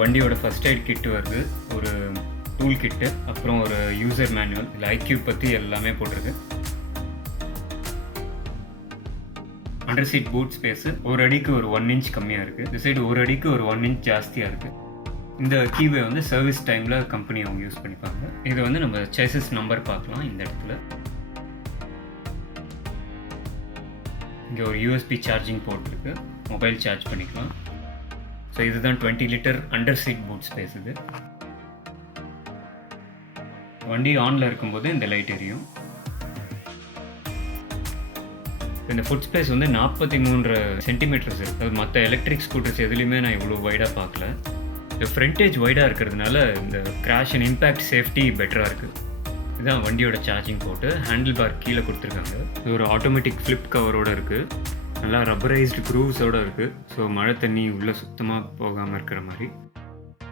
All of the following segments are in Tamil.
வண்டியோட ஃபர்ஸ்ட் எய்ட் கிட் வருது, ஒரு டூல் கிட்டு, அப்புறம் ஒரு யூசர் மேனுவல். இதில் iQUBE பற்றி எல்லாமே போட்டிருக்கு. அண்டர் சீட் பூட் ஸ்பேஸு ஒரு அடிக்கு ஒரு 1 inch கம்மியாக இருக்குது. இந்த சைடு ஒரு அடிக்கு ஒரு 1 inch ஜாஸ்தியாக இருக்குது. இந்த கீவே வந்து சர்வீஸ் டைமில் கம்பெனி அவங்க யூஸ் பண்ணிப்பாங்க. இதை வந்து நம்ம சேசஸ் நம்பர் பார்க்கலாம் இந்த இடத்துல. இங்கே ஒரு யூஎஸ்பி சார்ஜிங் போர்ட் இருக்குது, மொபைல் சார்ஜ் பண்ணிக்கலாம். ஸோ இதுதான் 20 litre under seat boot space. இது வண்டி ஆனில் இருக்கும்போது இந்த லைட் எரியும். இந்த ஃபுட் ஸ்பேஸ் வந்து 43 சென்டிமீட்டர்ஸ் இருக்குது. அது மற்ற எலக்ட்ரிக் ஸ்கூட்டர்ஸ் எதுலேயுமே நான் இவ்வளோ வைடாக பார்க்கல. இந்த ஃப்ரண்டேஜ் வைடாக இருக்கிறதுனால இந்த கிராஷ் அண்ட் இம்பேக்ட் சேஃப்டி பெட்டராக இருக்குது. இதுதான் வண்டியோட சார்ஜிங் போட்டு ஹேண்டில் பார் கீழே கொடுத்துருக்காங்க. இது ஒரு ஆட்டோமேட்டிக் ஃப்ளிப் கவரோடு இருக்குது, நல்லா ரப்பரைஸ்டு க்ரூவ்ஸோடு இருக்குது. ஸோ மழை தண்ணி உள்ளே சுத்தமாக போகாமல் இருக்கிற மாதிரி.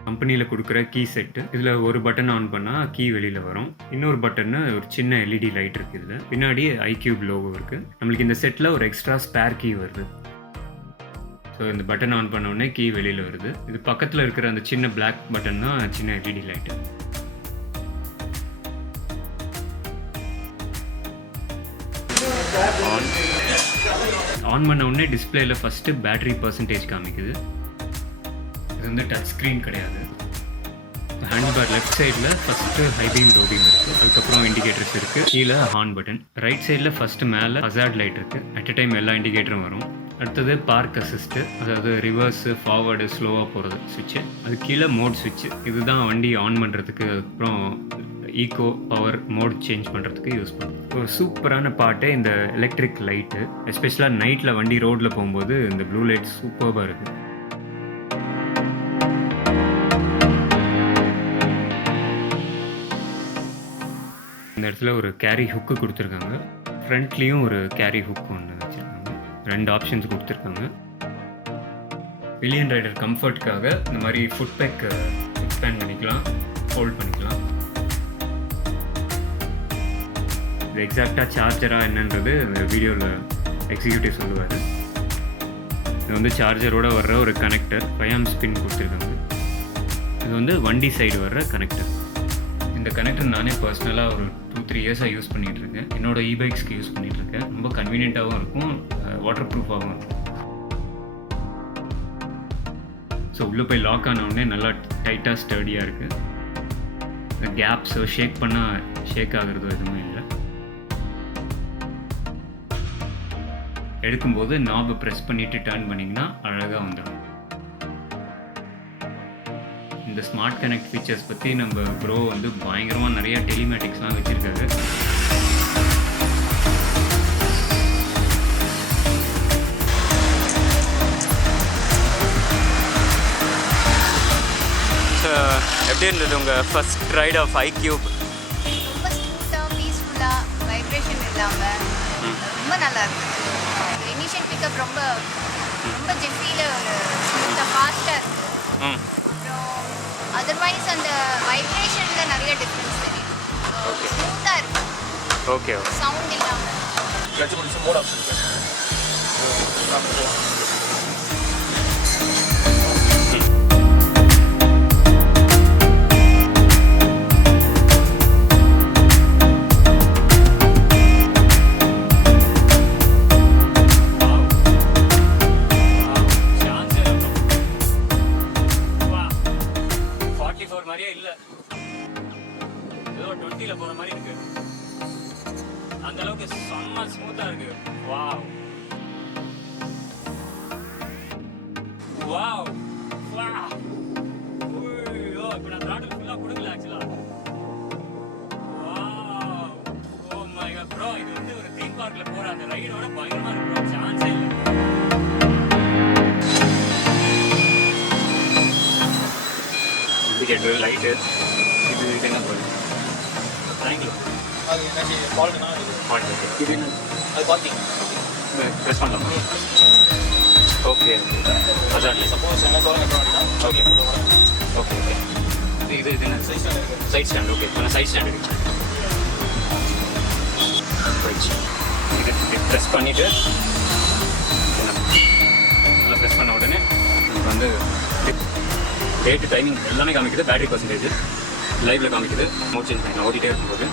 கம்பெனியில் கொடுக்குற கீ செட்டு. இதில் ஒரு பட்டன் ஆன் பண்ணால் கீ வெளியில் வரும். இன்னொரு பட்டன்னு ஒரு சின்ன எல்இடி லைட் இருக்குது. இதில் பின்னாடி iQUBE லோகோ இருக்குது. நம்மளுக்கு இந்த செட்டில் ஒரு எக்ஸ்ட்ரா ஸ்பேர் கீ வருது. ஸோ இந்த பட்டன் ஆன் பண்ண உடனே கீ வெளியில் வருது. இது பக்கத்தில் இருக்கிற அந்த சின்ன பிளாக் பட்டன் தான் சின்ன எல்இடி லைட்டு. ஆன் பண்ண உடனே டிஸ்பிளேயில் ஃபஸ்ட்டு பேட்டரி பர்சன்டேஜ் காமிக்குது. இது வந்து டச் ஸ்க்ரீன் கிடையாது. ஹேண்டில் பார் லெஃப்ட் சைடில் first high beam low beam இருக்குது, அதுக்கப்புறம் இண்டிகேட்டர்ஸ் இருக்குது, கீழே ஹார்ன் பட்டன். ரைட் சைடில் ஃபஸ்ட்டு மேலே ஹசார்ட் லைட் இருக்குது. அட் அ டைம் எல்லா இண்டிகேட்டரும் வரும். அடுத்தது பார்க் அசிஸ்ட்டு, அதாவது ரிவர்ஸு ஃபார்வர்டு ஸ்லோவாக போகிறது சுவிட்சு. அது கீழே மோட் சுவிட்சு. இதுதான் வண்டி ஆன் பண்ணுறதுக்கு, அதுக்கப்புறம் ஈகோ பவர் மோட் சேஞ்ச் பண்ணுறதுக்கு யூஸ் பண்ணும். ஒரு சூப்பரான பாட்டு இந்த எலக்ட்ரிக் லைட்டு. எஸ்பெஷலாக நைட்டில் வண்டி ரோட்டில் போகும்போது இந்த ப்ளூ லைட் சூப்பராக இருக்குது. இந்த இடத்துல ஒரு கேரி ஹுக்கு கொடுத்துருக்காங்க. ஃப்ரண்ட்லேயும் ஒரு கேரி ஹுக் ஒன்று வச்சுருக்காங்க. 2 ஆப்ஷன்ஸ் கொடுத்துருக்காங்க. பில்லியன் ரைடர் கம்ஃபர்ட்காக இந்த மாதிரி ஃபுட் பேக் எக்ஸ்பேண்ட் பண்ணிக்கலாம், ஹோல்ட் பண்ணிக்கலாம். இது எக்ஸாக்டாக சார்ஜராக என்னன்றது இந்த வீடியோவில் எக்ஸிக்யூட்டிவ் சொல்லுவார். இது வந்து சார்ஜரோடு வர்ற ஒரு கனெக்டர், 5 amps பின் கொடுத்துருக்காங்க. இது வந்து வண்டி சைடு வர்ற கனெக்டர். இந்த கனெக்டர் நானே பர்சனலாக ஒரு 2-3 இயர்ஸாக யூஸ் பண்ணிகிட்ருக்கேன். என்னோடய இபைக்ஸ்க்கு யூஸ் பண்ணிகிட்ருக்கேன். ரொம்ப கன்வீனியண்ட்டாகவும் இருக்கும், வாட்டர் ப்ரூஃபாகவும் இருக்கும். ஸோ உள்ளே போய் லாக் ஆன உடனே நல்லா டைட்டாக ஸ்டடியாக இருக்குது. இந்த கேப்ஸோ ஷேக் பண்ணால் ஷேக் ஆகுறதோ எதுவுமே இல்லை. எடுக்கும்போது நாபை ப்ரெஸ் பண்ணிவிட்டு டர்ன் பண்ணிங்கன்னா அழகாக வந்துடும். இந்த ஸ்மார்ட் கனெக்ட் ஃபீச்சர்ஸ் பற்றி நம்ம ப்ரோ வந்து பயங்கரமாக நிறையா டெலிமேட்டிக்ஸ்லாம் வச்சுருக்காரு. எப்படி இருந்தது உங்கள் ஃபர்ஸ்ட் ரைட் ஆஃப் iQUBE? ரொம்ப ஸ்மூத்தாக, பீஸ்ஃபுல்லாக, வைப்ரேஷன் இல்லாமல் ரொம்ப நல்லா இருக்குது. இனிஷியல் பிக்கப் ரொம்ப ஜெஃபியில் ஒரு ஸ்மூத்தாக ஃபாஸ்ட்டாக இருக்குது. அப்புறம் அதர்வைஸ் அந்த வைப்ரேஷனில் நிறைய டிஃப்ரென்ஸ் தெரியும். ஸ்மூத்தாக இருக்குது. ஓகே, சவுண்ட் இல்லாமல். லைட்டு இது என்ன பண்ணுது? அது என்ன ஃபால்ட்னா இது என்ன? அது பார்க்கிங் ப்ரெஸ் பண்ணலாமா? ஓகே, அதான் சப்போஸ் என்ன தோற கட்டணும் ஓகே ஓகே ஓகே. இது என்ன? Side stand. ஓகே, நான் சைட் ஸ்டாண்ட் எடுக்கிறேன். இது ப்ரெஸ் பண்ணிவிட்டு நல்லா ப்ரெஸ் பண்ண உடனே நமக்கு வந்து டேட்டு டைமிங் எல்லாமே காமிக்குது. பேட்டரி பர்சன்டேஜ் லைவில் காமிக்குது. மோட் சேஞ்ச் பண்ணி நான் ஓட்டிகிட்டே இருக்கும்போது.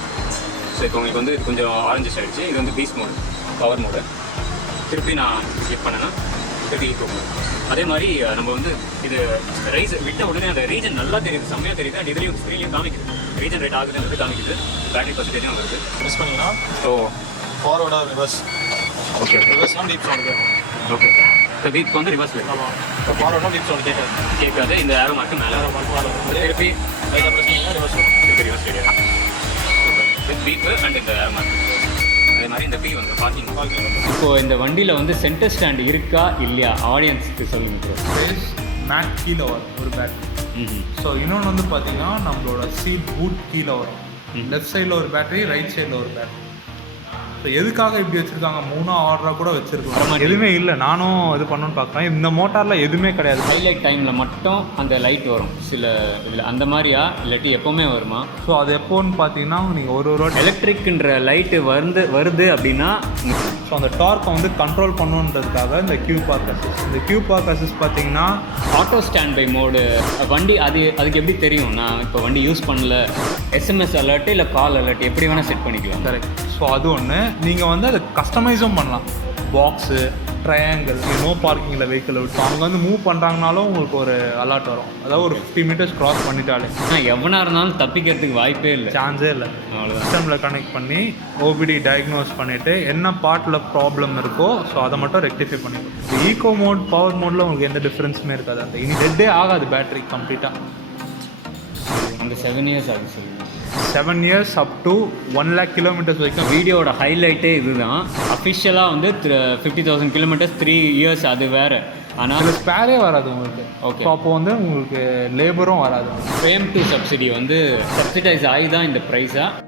ஸோ இப்போ உங்களுக்கு வந்து கொஞ்சம் ஆரஞ்சஸ் ஆகிடுச்சு. இது வந்து பீஸ் மோடு, பவர் மோடு. திருப்பி நான் கிளிக் பண்ணேன்னா திருப்பி ஈக்கோ மோடு. அதே மாதிரி நம்ம வந்து இது ரைஸ் விட்ட உடனே அந்த ரீஜன் நல்லா தெரியுது, செம்மையாக தெரியுது. அண்ட் இதுலேயும் ஸ்க்ரீன்லையும் காமிக்குது ரீஜன் ரேட் ஆகுதுன்றது காமிக்குது. பேட்டரி பர்சன்டேஜும் வருது. மிஸ் பண்ணிங்கன்னா ஸோ ஃபார்வர்டாக ரிவர்ஸ். ஓகே, ரிவர்ஸ்லாம் டீப் சவுண்ட் கேட்கும். ஓகே. இப்போ வீக் வந்து ரிவர்ஸ் ஆமாம், இப்போ ஃபார்வர்டாக டீப் சவுண்ட் கேட்காது. இந்த ஏரோ மார்க்கு மேலே திருப்பி லைட்டாக ப்ரெஸ் பண்ணிங்கன்னா ரிவர்ஸ் வரும். திருப்பி reverse radio with beep and இந்த ஏரோ மார்க். அதே மாதிரி இந்த பீ வந்து பார்க்கிங். இப்போ இந்த வண்டியில் வந்து சென்டர் ஸ்டாண்ட் இருக்கா இல்லையா ஆடியன்ஸுக்கு சொல்லுங்க. ஸ்பேஸ் மேக் கீழே வரும் ஒரு பேட்டரி. ஸோ இன்னொன்று வந்து பார்த்தீங்கன்னா நம்மளோட சீட் பூட் கீழே வரும். லெஃப்ட் சைடில் ஒரு பேட்டரி, ரைட் சைடில் ஒரு பேட்டரி. ஸோ எதுக்காக இப்படி வச்சுருக்காங்க? 3 ஆர்டராக கூட வச்சுருக்கோம். எதுவுமே இல்லை, நானும் இது பண்ணணும்னு பார்க்குறேன். இந்த மோட்டாரில் எதுவுமே கிடையாது. ஹைலைட் டைமில் மட்டும் அந்த லைட் வரும் சில இதில். அந்த மாதிரியா இல்லாட்டி எப்போவுமே வருமா? ஸோ அது எப்போன்னு பார்த்தீங்கன்னா நீங்கள் ஒரு எலக்ட்ரிக்ன்ற லைட்டு வருது அப்படின்னா ஸோ அந்த டார்க்கை வந்து கண்ட்ரோல் பண்ணுன்றதுக்காக இந்த கியூபாக் அசிஸ்ட். இந்த கியூபாக் அசிஸ்ட் பார்த்தீங்கன்னா ஆட்டோ ஸ்டாண்ட் பை மோடு வண்டி அதுக்கு எப்படி தெரியும்? நான் இப்போ வண்டி யூஸ் பண்ணல, எஸ்எம்எஸ் அலர்ட்டு இல்லை கால் அலர்ட் எப்படி வேணால் செட் பண்ணிக்கலாம். கரெக்ட். ஸோ அது ஒன்று. நீங்கள் வந்து அதை கஸ்டமைஸும் பண்ணலாம். பாக்ஸு, ட்ரையாங்கிள், நோ பார்க்கிங்கில் வெஹிக்கிள் விட்டு அவங்க வந்து மூவ் பண்ணுறாங்கனாலும் உங்களுக்கு ஒரு அலர்ட் வரும். அதாவது ஒரு 50 மீட்டர்ஸ் க்ராஸ் பண்ணிட்டாலே எவனாக இருந்தாலும் தப்பிக்கிறதுக்கு வாய்ப்பே இல்லை, சான்ஸே இல்லை. அவ்வளோதான். சிஸ்டமில் கனெக்ட் பண்ணி ஓபிடி டயக்னோஸ் பண்ணிவிட்டு என்ன பார்ட்டில் ப்ராப்ளம் இருக்கோ ஸோ அதை மட்டும் ரெக்டிஃபை பண்ணிடும். ஈகோ மோட், பவர் மோடில் உங்களுக்கு எந்த டிஃப்ரென்ஸுமே இருக்காது. அந்த இனி டெட்டே ஆகாது பேட்டரி கம்ப்ளீட்டாக. அந்த 7 இயர்ஸ் ஆகுது சொல்லுங்கள். 7 years up to 1 lakh kilometres வரைக்கும். வீடியோட ஹைலைட்டே இதுதான். அஃபிஷியலாக வந்து 50,000 கிலோமீட்டர்ஸ் 3 இயர்ஸ் அது வேறு. ஆனால் அதில் ஸ்பேரே வராது உங்களுக்கு. ஓகே. ஸோ அப்போ வந்து உங்களுக்கு லேபரும் வராது. ஃப்ரேம் டு சப்சிடி வந்து சப்சிடைஸ் ஆகி தான் இந்த ப்ரைஸாக